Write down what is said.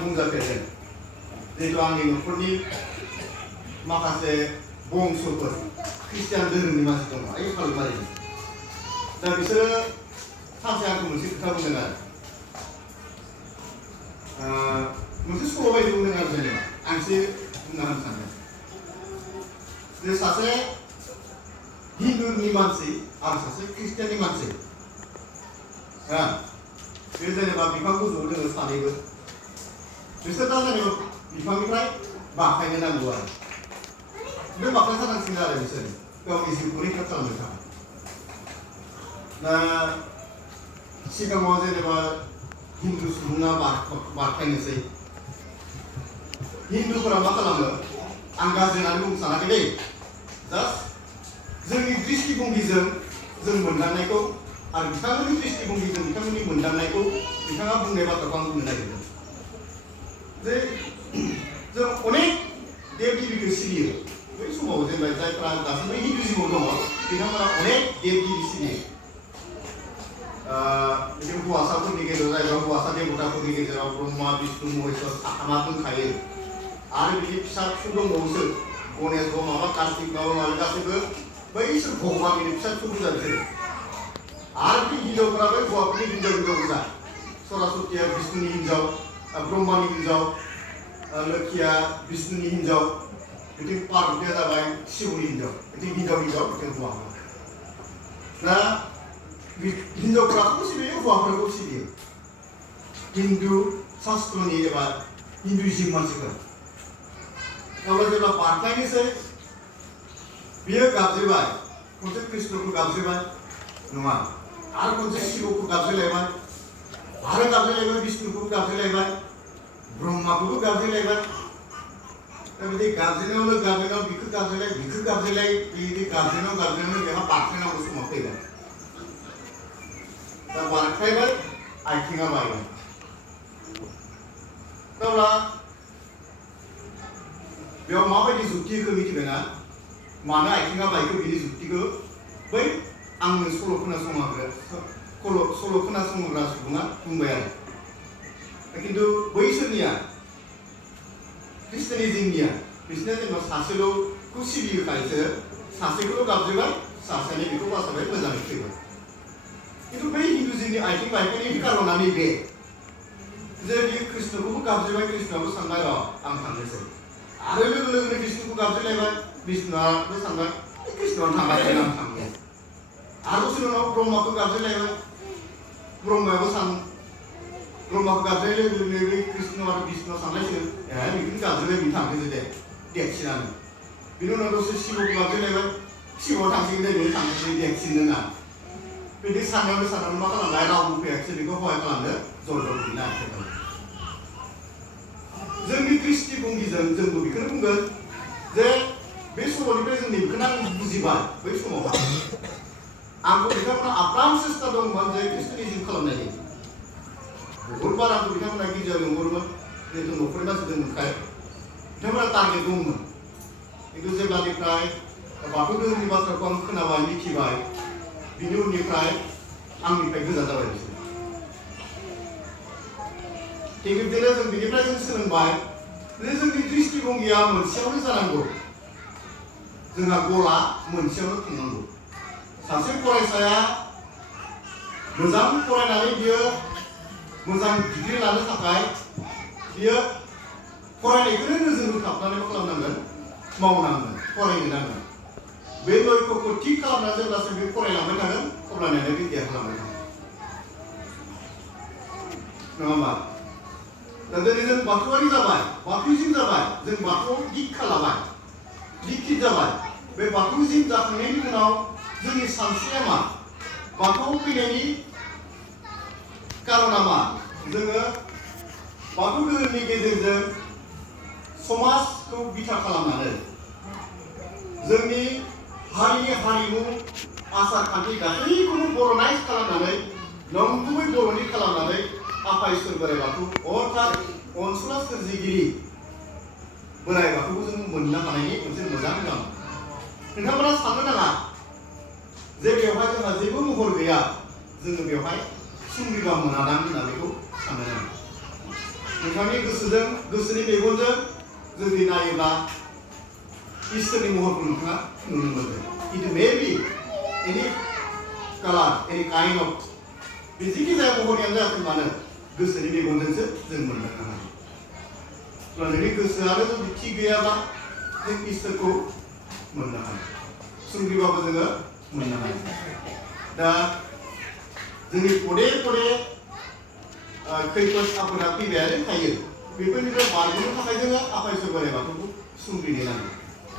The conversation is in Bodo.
बुंजाफेरदों जिहेतु आंनि न'खरनि माखासे बंसफोर ख्रिस्टियान धोरोमनि मानसि दङ ओइ खालुमारिनि दा बिसोरो सानसे आंखौ मोनसे खोथा बुंदों आरो मोनसे सल' बायदि बुंदों आरो जेनेबा आं एसे बुंना होनो सानदों जे सासे हिन्दुनि मानसि आरो सासे ख्रिस्टियाननि मानसि बे जेनेबा बिफांखौ ज'दों सानैबो बिसोर दा जेनेबा बिफांनिफ्राय बाखायनो नांगौ आरो बे बाखायथारनांसिगोन आरो बिसोर गावनि जिउखौ रैखा खालामनो थाखाय दा सिगाङाव जेनेबा हिन्दु सुबुङा बारखायनोसै हिन्दुफोरा मा खालामो आं गाज्रि होननानै बुंनो सानाखै दै जास्ट जोंनि दृष्टिभंगिजों जों मोनदांनायखौ आरो बिथांमोननि दृष्टिभंगिजों बिथांमोननि मोनदांनायखौ बिथाङा बुंनाय बाथ्राखौ आं बुंनो नागिरदों जे जों अनेक देव देबीखौ सिबियो बै समाव जेनेबा जायफ्रा दासिमबो हिन्दुइज्मआव दङ बिथांमोना अनेक देव देबी सिबियो बिदिनो हौवासाफोरनि गेजेराव जायबा हौवासा देवताफोरनि गेजेराव ब्रह्मा विष्णु महेश्वर साथामा दंखायो आरो बिदि फिसा फिसौ दंबावोसो गणेश माबा कार्तिक माबा माबि गासैबो बैसोर भगबाननि फिसा फिसौ बुरजा बिसोर आरो बे हिन्जावफोरा बै हौवाफोरनि हिन्जाव बुरजा सरासतिया विष्णुनि हिन्जाव ब्रह्मानि हिन्जाव लोखिया विष्णुनि हिन्जाव बिदि पार्बतिया जाबाय शिवनि हिन्जाव बिदि हिन्जाव बिदि हौवा दा हिन्जावफोराखौ सिबियो हौवाफोरखौ सिबियो हिन्दु शास्त्रनि एबा हिन्दुइज्म मानसिफोर अब्ला जेब्ला बारख्लायनोसै बियो गाबज्रिबाय खनसे कृष्णखौ गाबज्रिबाय नङा आरो खनसे शिवखौ गाबज्रिलायबाय आरो गाबज्रिलायबाय विष्णुखौबो गाबज्रिलायबाय ब्रह्माखौबो गाबज्रिलायबाय दा बिदि गाबज्रिनायाव बिखौ गाबज्रिलाय बिदि गाबज्रिनायाव बेहा बारख्लायनांगौ समाव फैबाय दा बारख्लायबाय आथिङा बायबाय अब्ला बेयाव माबायदि जुक्तिखौ मिथिबायना मानो आथिङा बायखो बिनि जुक्तिखौ बै आंनो सल' खोनासंग्रा सुबुङा बुंबाय आरो खिन्थु बैसोरनिया ख्रिस्टियानिज्मनिया बिसोरना जेनेबा सासेल'खौ सिबियोखायसो सासेखौल' गाबज्रिबाय सासेनि बेखौ बासाबाय मोजाङै फैबाय खिन्थु बै हिन्दुइज्मनि आथिं बायखायनायनि कारना नैबे जे बियो कृष्णखौबो गाबज्रिबाय कृष्णआबो सानबाय आं थांनोसै आरो लोगो लोगोनो विष्णुखौ गाबज्रिलायबाय विष्णुआबो सानबाय कृष्णआनो थांबाय आं थांनो आरो दसे उनाव ब्रह्माखौ गाबज्रिलायबाय ब्रह्माखौ गाबज्रिनाय लोगो लोगोनो बे कृष्ण आरो विष्णुआ सानलायसिगोन बेखौनो गाबज्रिबाय बिनि थांफिनसै दे देरसिनानो बिनि उनाव दसे शिवखौ गाबज्रिलायबाय शिवआ थांसिगोन दे बेयो थांफिनसै देरसिनो ना बिदि साननायावनो मा खालामबाय रावबो फैयाखिसै बेखौ हहाय खालामनो जर बिना जोंनि दृष्टिभंगिजों जोंबो बेखौनो बुंगोन जे बे सल'निफ्राय जों बेखौनो आं बुजिबाय बै समावहाय आंखौ बिथांमोना आप्राम सेस्था दंमोन जे ख्रिस्टियानिज्म खालामनायनि बहुद बार आंखौ बिथांमोना गिर्जायाव लिंहरोमोन जिहेतु न'खरनि मानसि दंमोनखाय बिथांमोना टारगेट दंमोन खिन्थु जेब्लानिफ्राय बाथौ धोरोमनि बाथ्राखौ आं खोनाबाय मिथिबाय बिनि उननिफ्राय आंनिफ्राय गोजान जाबाय बिसोर थिग बिदिनो जों बिनिफ्राय जों सोलोंबाय जे जोंनि दृष्टिभंगिया मोनसेयावनो जानांगौ जोंहा गला मोनसेयावनो थांनांगौ सासे फरायसाया मोजां फरायनानै बियो मोजां डिग्री लानो थाखाय बियो फरायनायखौनो नोजोर होथाबनानै मा खालामनांगोन मावनांगोन फरायनो नांगोन बे लक्ष्यखौ थिग खालामनानै जेब्लासिम बे फरायलांबाय थागोन अब्लानिया बे देरहालांबाय थागोन नङा होमबा दा दिनै जों बाथौआरि जाबाय बाथौइज्म जाबाय जों बाथौआव दीक्षा लाबाय दीक्षित जाबाय बे बाथौइज्म जाखांनायनि उनाव जोंनि सानस्रिया मा बाथौआव फैनायनि कारना मा जोङो बाथौ धोरोमनि गेजेरजों समाजखौ बिथा खालामनानै जोंनि हारिनि हारिमु आसार खान्थि गासैखौबो बर'नाइज खालामनानै नंगुबै बर'नि खालामनानै आफा इसोर बोराइ बाथौ अर्थात अनसुला सोरजिगिरि बोराइ बाथौखौ जों मोननो हानायनि मोनसे मोजां लामा नोंथांमोना साननो नाङा जे बेवहाय जोंहा जेबो महर गैया जोङो बेवहाय सुंग्रिबा मोनादां होनना बेखौ साननो नाङा नोंथांनि गोसोजों गोसोनि मेगनजों जुदि नायोब्ला इसोरनि महरखौ नोंथाङा नुनो मोनगोन it may be any colour any kind of बे जिखि जाया महरनियानो जाथों मानो गोसोनि मेगनजोंसो जों मोनदांनो हायो अब्ला नोंनि गोसोआनो जुदि थिग गैयाब्ला जों इसोरखौ मोननो हायो सुंग्रिबाबो जोङो मोननो हायो दा जोंनि पदे पदे खैफोद आफोदा फैबायानो थायो बेफोरनिफ्राय बारग'नो थाखाय जोङो आफा इसोर बोराइ बाथौखौ सुंग्रिनो नांगौ